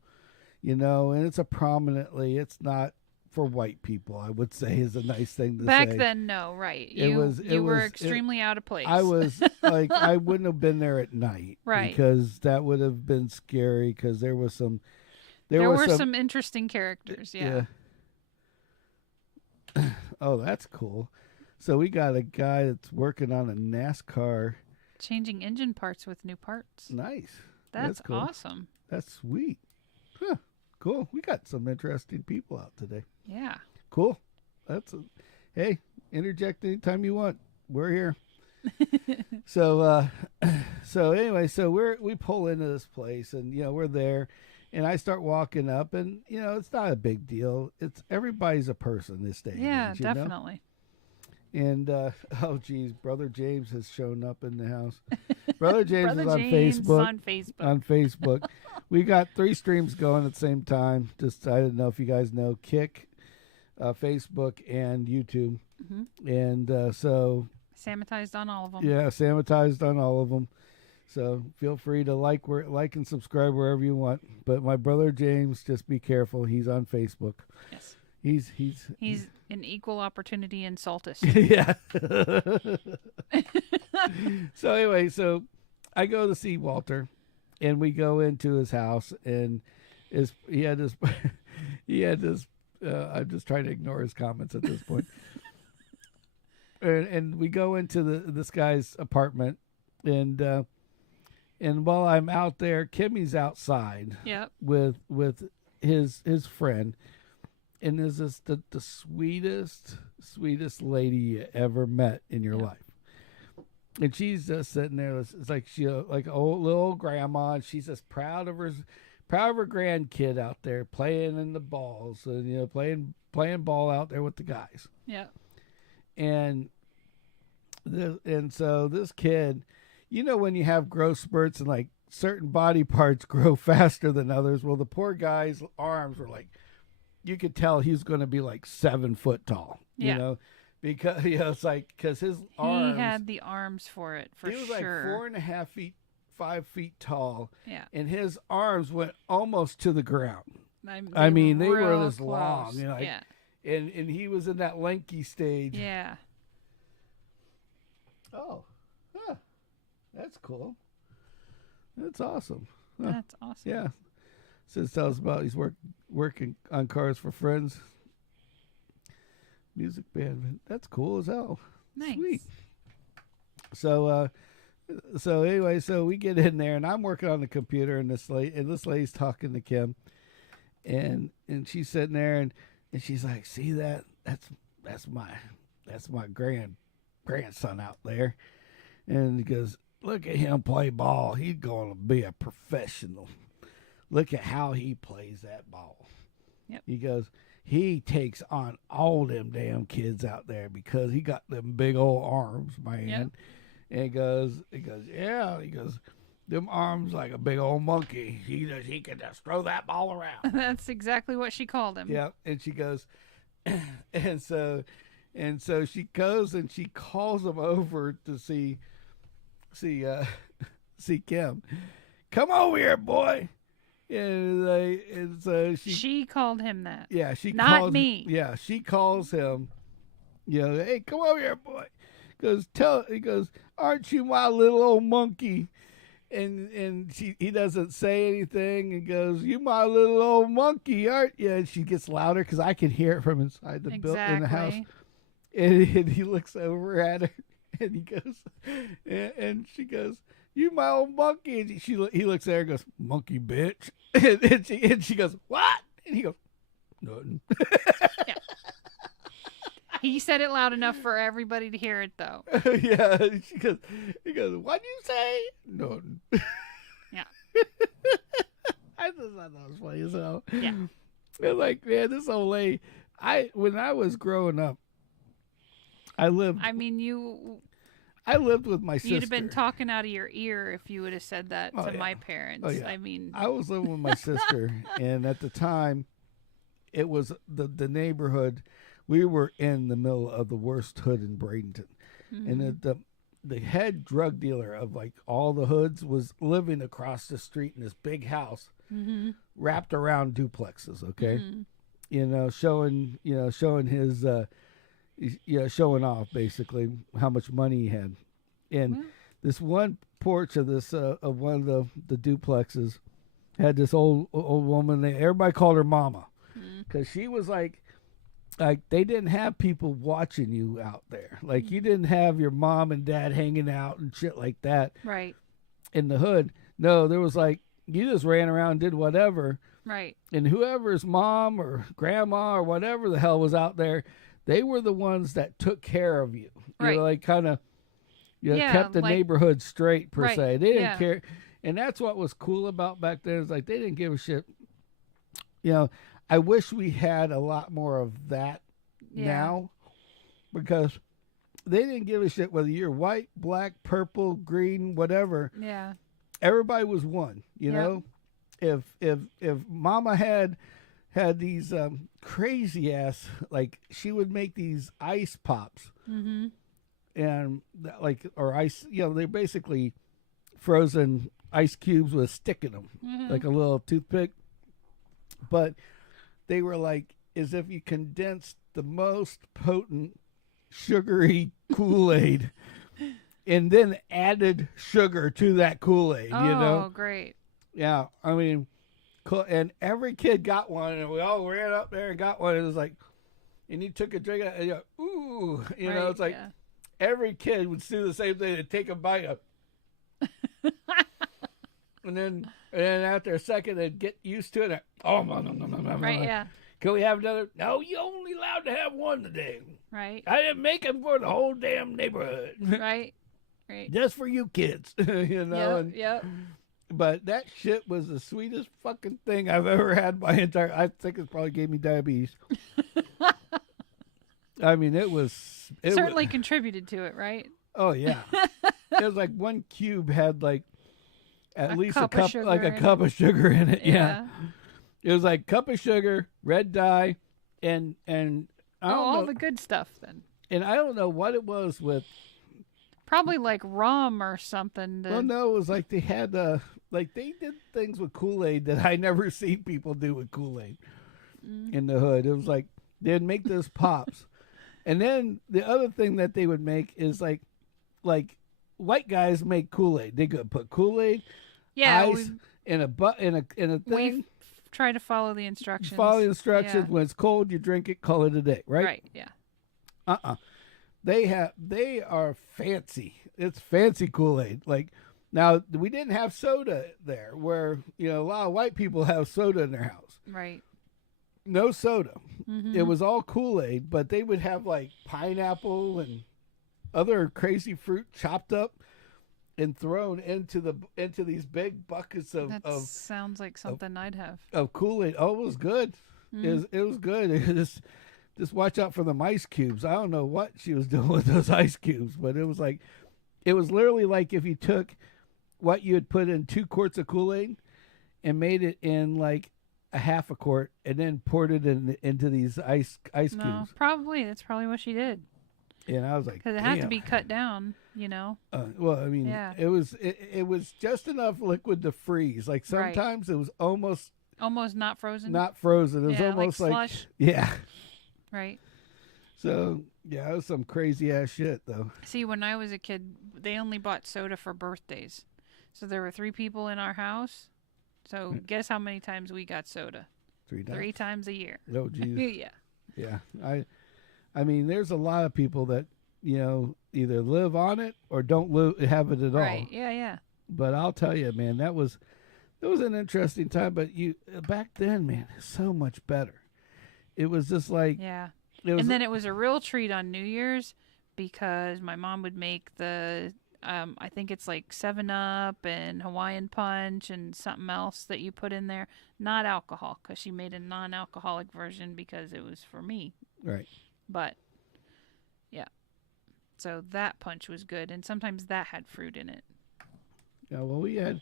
and it's it's not for white people, I would say, is a nice thing to Back say. then, no, right? It You were extremely out of place. I was like, I wouldn't have been there at night, right? Because that would have been scary. Because there was some, there were some interesting characters. Yeah. Oh, that's cool. So we got a guy that's working on a NASCAR. Changing engine parts with new parts. Nice. That's cool. awesome. That's sweet. Huh. Cool. We got some interesting people out today. Yeah. Cool. Hey, interject anytime you want. We're here. So anyway, so we pull into this place, and we're there, and I start walking up, and it's not a big deal. It's everybody's a person this day. Yeah, age, definitely. And oh geez, Brother James has shown up in the house. Brother James is on James Facebook. On Facebook. We got 3 streams going at the same time. Just I didn't know if you guys know Kick, Facebook, and YouTube. Mm-hmm. And so Sammitized on all of them. Yeah, Sammitized on all of them. So feel free to like and subscribe wherever you want. But my brother James, just be careful. He's on Facebook. Yes. He's an equal opportunity insultist. Yeah. So anyway, so I go to see Walter, and we go into his house, and he had this. I'm just trying to ignore his comments at this point. And we go into this guy's apartment, and while I'm out there, Kimmy's outside. Yep. With his friend, and is this the sweetest lady you ever met in your life. And she's just sitting there. It's like she like old little grandma, and she's just proud of her grandkid out there playing in the balls, and playing ball out there with the guys. Yeah. And so this kid, when you have growth spurts and like certain body parts grow faster than others, well, the poor guy's arms were like, you could tell he's going to be like 7 foot tall. Because it's like because his arms. He had the arms for it for sure. He was like 4.5 feet, 5 feet tall. Yeah. And his arms went almost to the ground. They were this long. Yeah. And he was in that lanky stage. Yeah. Oh, huh. That's cool. That's awesome. Huh. That's awesome. Yeah. Says tell us about he's working on Cars for Friends. Music band. That's cool as hell. Nice. Sweet. So anyway, so we get in there, and I'm working on the computer, and this lady's talking to Kim, and she's sitting there, and she's like, "See that? That's my grandson out there," and he goes, "Look at him play ball. He's going to be a professional. Look at how he plays that ball." Yep. He goes, he takes on all them damn kids out there because he got them big old arms, man. Yep. And he goes, yeah. He goes, them arms like a big old monkey. He can just throw that ball around. That's exactly what she called him. Yeah. And she goes, and so she goes and she calls him over to see Kim. Come over here, boy. And so she called him that. Yeah, not me. Yeah, she calls him. Hey, come over here, boy. He goes, aren't you my little old monkey? And he doesn't say anything and goes, you my little old monkey, aren't you? And she gets louder because I can hear it from inside the building in the house. And he looks over at her and he goes, and she goes, you my old monkey. And he looks at her and goes, monkey bitch. And she goes, what? And he goes, nothing. Yeah. He said it loud enough for everybody to hear it, though. Yeah. He goes, what'd you say? Nothing. Yeah. I just thought that was funny as hell. Yeah. And like, man, this old lady, when I was growing up, I lived with my sister. You'd have been talking out of your ear if you would have said that to my parents. Oh, yeah. I was living with my sister, and at the time, it was the neighborhood. We were in the middle of the worst hood in Bradenton, and the head drug dealer of like all the hoods was living across the street in this big house, wrapped around duplexes. Okay, showing his showing off basically how much money he had. And this one porch of this of one of the duplexes had this old woman. Everybody called her Mama because she was like they didn't have people watching you out there. Like you didn't have your mom and dad hanging out and shit like that. Right. In the hood. No, there was like you just ran around and did whatever. Right. And whoever's mom or grandma or whatever the hell was out there, they were the ones that took care of you. Right. Like kind of kept the neighborhood straight per se. They didn't care. And that's what was cool about back then is like they didn't give a shit. I wish we had a lot more of that now because they didn't give a shit whether you're white, black, purple, green, whatever. Yeah. Everybody was one, you know. If Mama had these crazy ass, like she would make these ice pops, and or ice, they're basically frozen ice cubes with a stick in them, like a little toothpick. But they were like as if you condensed the most potent sugary Kool-Aid and then added sugar to that Kool-Aid, Oh, great. Yeah, I mean, cool. And every kid got one, and we all ran up there and got one. It was like, and you took a drink, and you go, ooh, it's like every kid would do the same thing. They'd take a bite of, and then after a second, they'd get used to it. Right, yeah. Can we have another? No, you only allowed to have one today. Right. I didn't make them for the whole damn neighborhood. Right. Just for you kids, Yep. But that shit was the sweetest fucking thing I've ever had my entire. I think it probably gave me diabetes. I mean, it certainly contributed to it, right? Oh yeah, it was like one cube had like at least a cup, like a cup of sugar in it. Yeah. It was like cup of sugar, red dye, and I don't know, all the good stuff then. And I don't know what it was with. Probably like rum or something. Well, no, it was like they had they did things with Kool-Aid that I never seen people do with Kool-Aid in the hood. It was like they'd make those pops, and then the other thing that they would make is like white guys make Kool-Aid. They could put Kool-Aid, ice in a thing. We try to follow the instructions. Follow the instructions. Yeah. When it's cold, you drink it. Call it a day. Right. Right. Yeah. They are fancy. It's fancy Kool-Aid. Like now we didn't have soda there where, a lot of white people have soda in their house. Right. No soda. It was all Kool-Aid, but they would have like pineapple and other crazy fruit chopped up and thrown into these big buckets of sounds like something I'd have. Of Kool-Aid. Oh, it was good. It was good. Just watch out for the ice cubes. I don't know what she was doing with those ice cubes, but it was literally like if you took what you had put in 2 quarts of Kool-Aid and made it in like a half a quart and then poured it into these ice cubes. That's probably what she did. And I was like, because it had to be cut down, well, I mean, it was just enough liquid to freeze. Like sometimes it was almost not frozen. Not frozen. It was almost like slush. Yeah. Right. So, yeah, it was some crazy ass shit, though. See, when I was a kid, they only bought soda for birthdays. So there were 3 people in our house. So guess how many times we got soda? 3 times. 3 times a year. Oh, geez. Yeah. Yeah. I mean, there's a lot of people that, either live on it or don't have it at all. Right. Yeah. But I'll tell you, man, it was an interesting time. But back then, man, it's so much better. It was just like and then it was a real treat on New Year's because my mom would make the I think it's like 7-Up and Hawaiian Punch and something else that you put in there, not alcohol, because she made a non-alcoholic version because it was for me. Right. But yeah, so that punch was good, and sometimes that had fruit in it. Yeah, well, we had.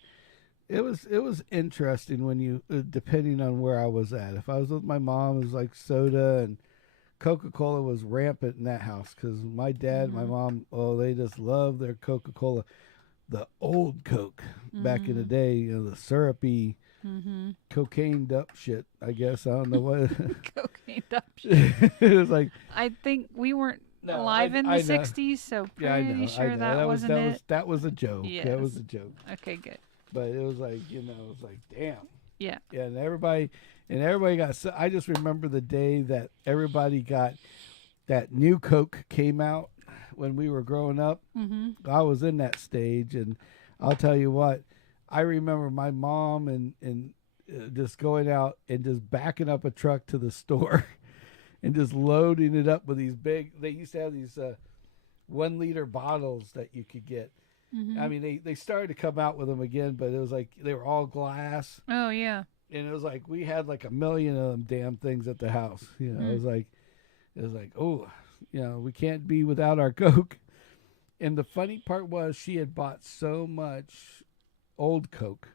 It was interesting when you depending on where I was at. If I was with my mom, it was like soda, and Coca-Cola was rampant in that house because my dad and my mom, they just love their Coca-Cola, the old Coke back in the day, the syrupy, cocaine up shit. I guess I don't know what. Cocaine up shit. It was like, I think we weren't no, alive in the I know. 60s, so pretty Yeah, I know. sure that was wasn't it. that was a joke. Yes. That was a joke. Okay, good. But it was like, it was like, damn. Yeah. Yeah, and everybody got. So I just remember the day that everybody got that new Coke came out when we were growing up. Mm-hmm. I was in that stage, and I'll tell you what. I remember my mom and just going out and just backing up a truck to the store and just loading it up with these big. They used to have these 1 liter bottles that you could get. Mm-hmm. I mean, they started to come out with them again, but it was like they were all glass. Oh yeah. And it was like we had like 1 million of them damn things at the house. You know, it was like, oh, we can't be without our Coke. And the funny part was she had bought so much old Coke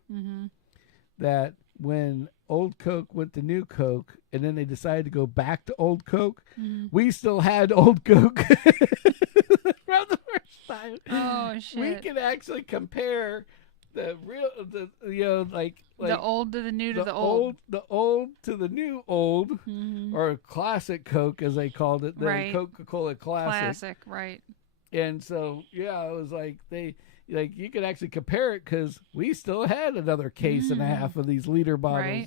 that when old Coke went to new Coke, and then they decided to go back to old Coke, we still had old Coke from the first time. Oh shit! We can actually compare the old to the new to the old to the new old, or classic Coke as they called it, the Coca-Cola Classic, right? And so it was like you could actually compare it because we still had another case and a half of these liter bottles,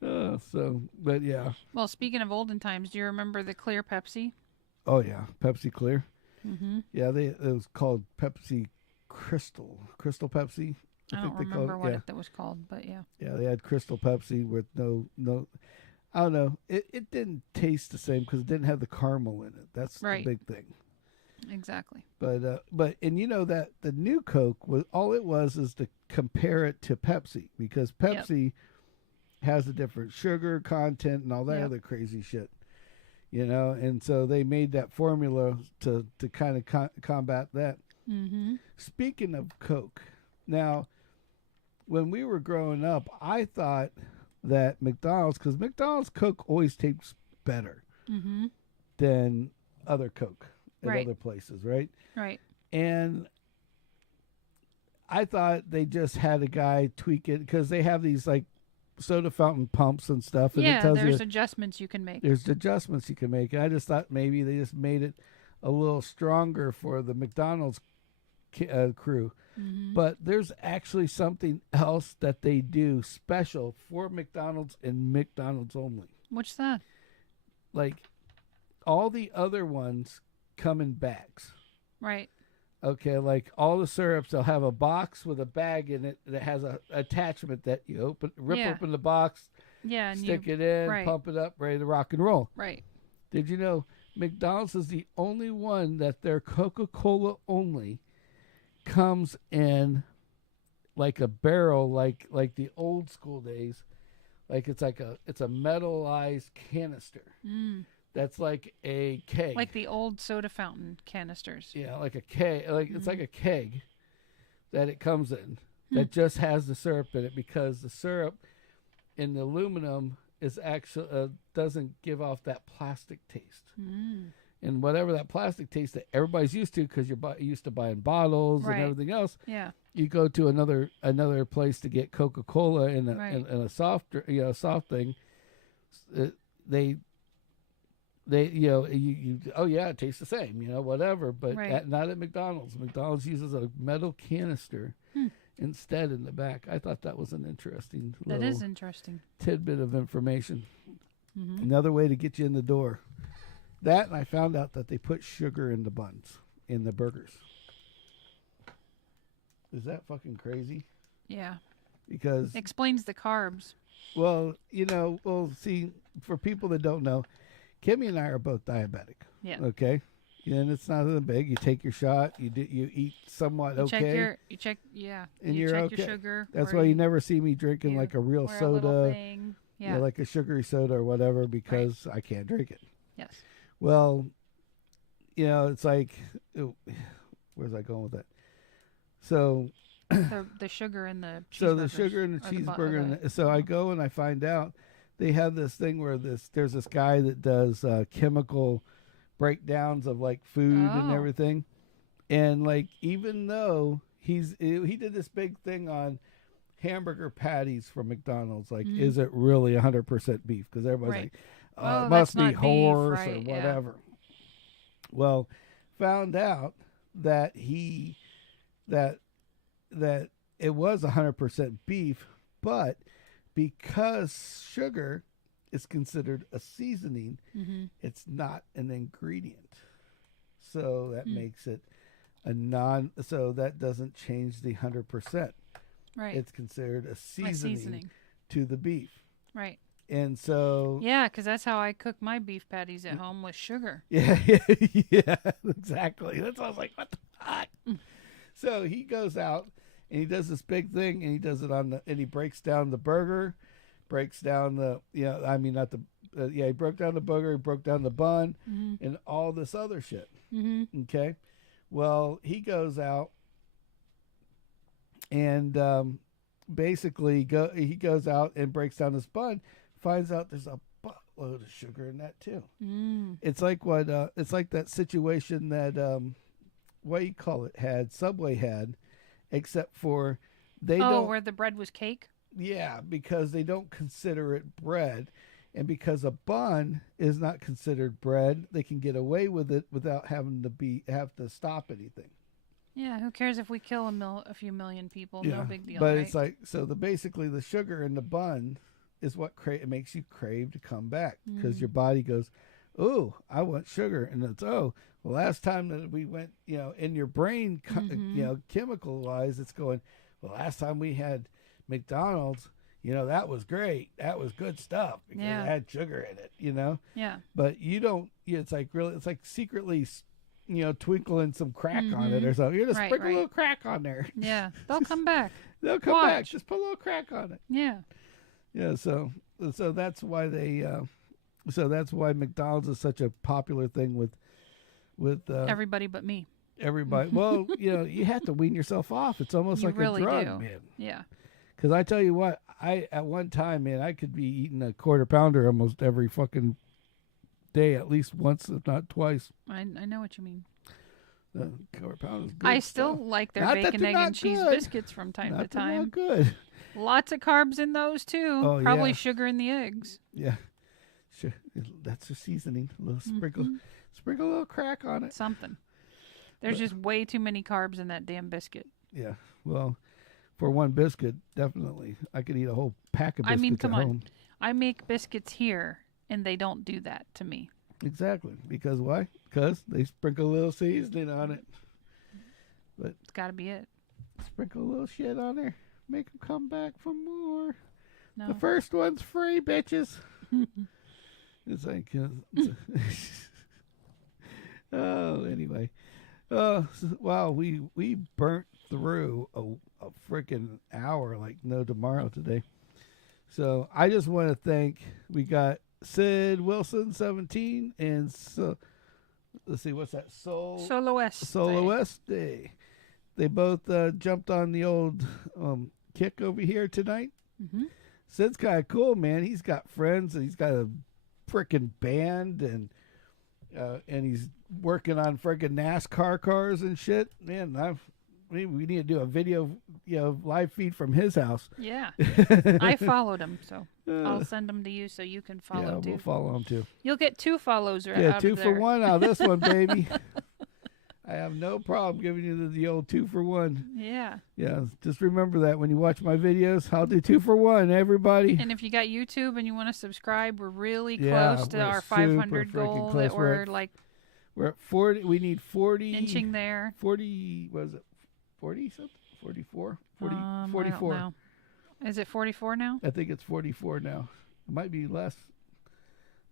but yeah. Well, speaking of olden times, do you remember the clear Pepsi? Oh yeah, Pepsi Clear. Mm-hmm. Yeah, it was called Pepsi Crystal Pepsi. I don't remember what it was called, but yeah. Yeah, they had Crystal Pepsi with no. I don't know. It didn't taste the same because it didn't have the caramel in it. That's the big thing. Exactly. But that the new Coke was all it was is to compare it to Pepsi, because Pepsi has a different sugar content and all that other crazy shit, and so they made that formula to kind of combat that. Mm-hmm. Speaking of Coke, now when we were growing up, I thought that McDonald's Coke always tastes better than other Coke at other places, right? Right. And I thought they just had a guy tweak it because they have these like soda fountain pumps and stuff. And yeah, it tells there's adjustments you can make. There's adjustments you can make. And I just thought maybe they just made it a little stronger for the McDonald's crew. Mm-hmm. But there's actually something else that they do special for McDonald's and McDonald's only. What's that? Like all the other ones come in bags. Right. Okay, like all the syrups, they'll have a box with a bag in it that has a attachment that you rip open the box, and stick it in, pump it up, ready to rock and roll. Right. Did you know McDonald's is the only one that their Coca-Cola only comes in like a barrel, like the old school days, like it's a metallized canister. That's like a keg. Like the old soda fountain canisters. Yeah, like a keg. It's like a keg that it comes in that just has the syrup in it, because the syrup in the aluminum is actually doesn't give off that plastic taste. And whatever that plastic taste that everybody's used to, because you're used to buying bottles and everything else. Yeah. You go to another place to get Coca-Cola in a soft thing. It tastes the same, whatever, but not at McDonald's. McDonald's uses a metal canister instead in the back. I thought that was an interesting tidbit of information. Another way to get you in the door. That, and I found out that they put sugar in the buns, in the burgers. Is that fucking crazy? Yeah. Because explains the carbs. Well, see, for people that don't know, Kimmy and I are both diabetic. Yeah. Okay. And it's not that big. You take your shot. You eat somewhat okay. You check your sugar. That's why you never see me drinking like a real soda. Yeah. Like a sugary soda or whatever, because I can't drink it. Yes. Well, it's like, where's I going with that? So the sugar in the cheeseburgers. So the sugar in the cheeseburger. So I go and I find out they have this thing where there's this guy that does chemical breakdowns of like food and everything, and like even though he did this big thing on hamburger patties from McDonald's. Like, is it really 100% beef? Because everybody's like, it must be horse or whatever. Yeah. Well, found out that that it was 100% beef, but because sugar is considered a seasoning, it's not an ingredient. So that makes it so that doesn't change the 100%. Right. It's considered a seasoning to the beef. Right. And so... Yeah, because that's how I cook my beef patties at home, with sugar. Yeah, yeah, exactly. That's why I was like, what the fuck? So he goes out and he does this big thing, and he does it and he breaks down the burger, breaks down the, he broke down the burger, he broke down the bun, and all this other shit. Okay? Well, he goes out and basically he goes out and breaks down this bun, finds out there's a buttload of sugar in that too. It's like it's like that situation that what do you call it Subway had, except for they don't, where the bread was cake. Yeah, because they don't consider it bread, and because a bun is not considered bread, they can get away with it without having to have to stop anything. Yeah, who cares if we kill a few million people? Yeah, no big deal. But right? It's like, so basically the sugar in the bun is what it makes you crave to come back, because your body goes, oh, I want sugar, and it's last time that we went, in your brain, chemical wise, it's going, well, last time we had McDonald's, that was great, that was good stuff because it had sugar in it, Yeah. But you don't. It's like secretly, twinkling some crack on it or something. You're gonna sprinkle a little crack on there. Yeah, they'll come back. They'll come back. Just put a little crack on it. Yeah. Yeah. So that's why that's why McDonald's is such a popular thing with everybody but me. Everybody. Well, you have to wean yourself off. It's almost like really a drug, do. man. Yeah. Because I tell you what, at one time, man, I could be eating a quarter pounder almost every fucking day, at least once, if not twice. I know what you mean. Quarter pounder is good. I still like their bacon, egg, and cheese biscuits from time to time. Not good. Lots of carbs in those too. Oh, probably sugar in the eggs. Yeah, sure. That's a seasoning. A little sprinkle a little crack on it. Something. There's just way too many carbs in that damn biscuit. Yeah. Well, for one biscuit, definitely, I could eat a whole pack of biscuits come at on. home. I make biscuits here, and they don't do that to me. Exactly. Because why? Because they sprinkle a little seasoning on it. But it's got to be it. Sprinkle a little shit on there. Make them come back for more. No. The first one's free, bitches. It's like, anyway. Wow, we burnt through a freaking hour like no tomorrow today. So I just want to thank, we got Sid Wilson 17 and so let's see, what's that? Soloeste. They both jumped on the old kick over here tonight. Sid's kind of cool, man. He's got friends and he's got a freaking band and he's working on freaking NASCAR cars and shit. Man, we need to do a video, live feed from his house. Yeah. I followed him, so I'll send them to you so you can follow too. Yeah, we'll follow him too. You'll get 2 follows out Yeah, of 2 there. for 1 out of this one, baby. I have no problem giving you the old 2 for 1. Yeah. Yeah, just remember that when you watch my videos, I'll do 2 for 1, everybody. And if you got YouTube and you want to subscribe, we're really close to our 500 goal that we're at 40. We need 40. Inching there. 40, what is it? 40 something? 44? 44. I don't know. Is it 44 now? I think it's 44 now. It might be less.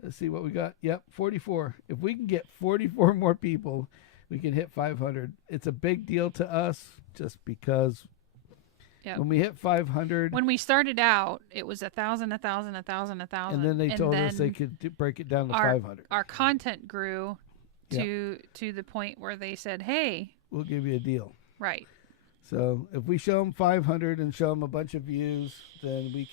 Let's see what we got. Yep, 44. If we can get 44 more people, we can hit 500. It's a big deal to us just because when we hit 500. When we started out, it was 1,000, 1,000, 1,000, 1,000. And then they told us they could break it down to 500. Our content grew to the point where they said, hey, we'll give you a deal. Right. So if we show them 500 and show them a bunch of views, then we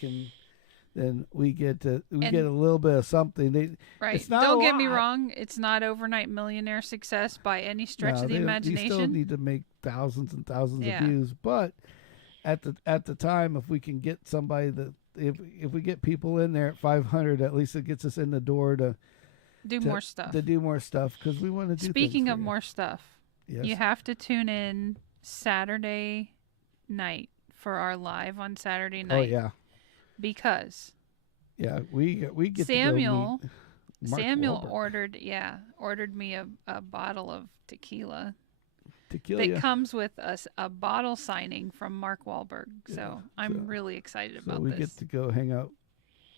get a little bit of something. Right. Don't get me wrong. It's not overnight millionaire success by any stretch of the imagination. You still need to make thousands and thousands of views, but at the time, if we can get somebody that if we get people in there at 500, at least it gets us in the door to more stuff. To do more stuff because we want to do. Speaking of more stuff, yes. You have to tune in Saturday night for our live on Saturday night. Oh yeah, because we get Samuel. to go meet Mark Samuel Wahlberg. ordered me a bottle of tequila. Tequila that comes with a bottle signing from Mark Wahlberg. So I'm really excited about this. So we get to go hang out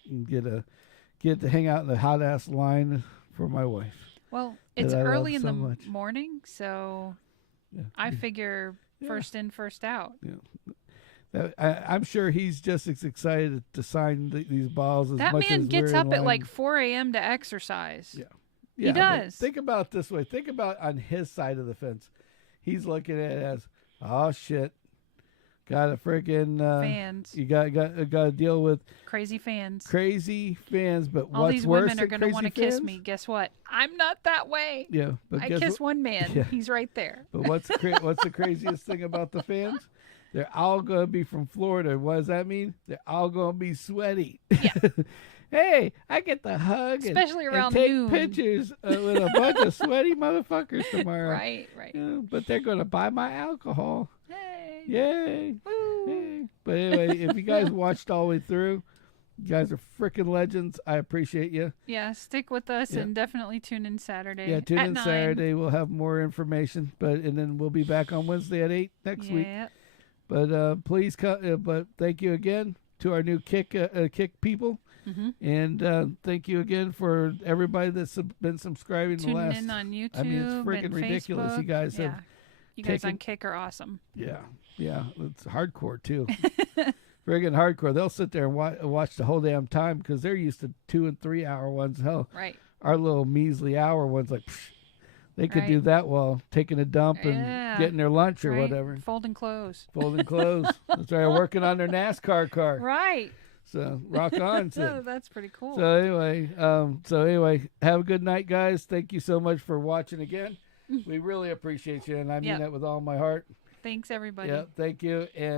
and get to hang out in the hot ass line for my wife. Well, it's early in the morning, so I figure first in, first out. Yeah. I'm sure he's just as excited to sign these balls as that much as man gets up at like 4 a.m. to exercise. Yeah, he does. Think about it this way. Think about on his side of the fence. He's looking at it as, oh shit, got a freaking fans. You got to deal with crazy fans. But all what's these worse women are going to want to kiss me. Guess what? I'm not that way. Yeah, but I kiss one man. Yeah. He's right there. But what's the craziest thing about the fans? They're all going to be from Florida. What does that mean? They're all going to be sweaty. Yeah. Hey, I get the hug especially around and take noon. Pictures with a bunch of sweaty motherfuckers tomorrow. Right. But they're going to buy my alcohol. Hey. Yay. Woo. Hey. But anyway, if you guys watched all the way through, you guys are freaking legends. I appreciate you. Yeah, stick with us and definitely tune in Saturday. Yeah, tune in 9. Saturday. We'll have more information, and then we'll be back on Wednesday at 8 next week. But please come. But thank you again to our new kick people. Mm-hmm. And thank you again for everybody that's been subscribing. Tuning in on YouTube. I mean, it's freaking ridiculous. Facebook. You guys have. You guys on Kick are awesome. Yeah, it's hardcore too. Friggin' hardcore. They'll sit there and watch the whole damn time because they're used to 2 and 3 hour ones. Hell, right. Our little measly hour ones, like they could do that while taking a dump and getting their lunch or whatever. Folding clothes. That's right. Working on their NASCAR car. Right. So rock on. Oh, that's pretty cool. So anyway, have a good night, guys. Thank you so much for watching again. We really appreciate you, and I mean that with all my heart. Thanks, everybody. Yeah, thank you. And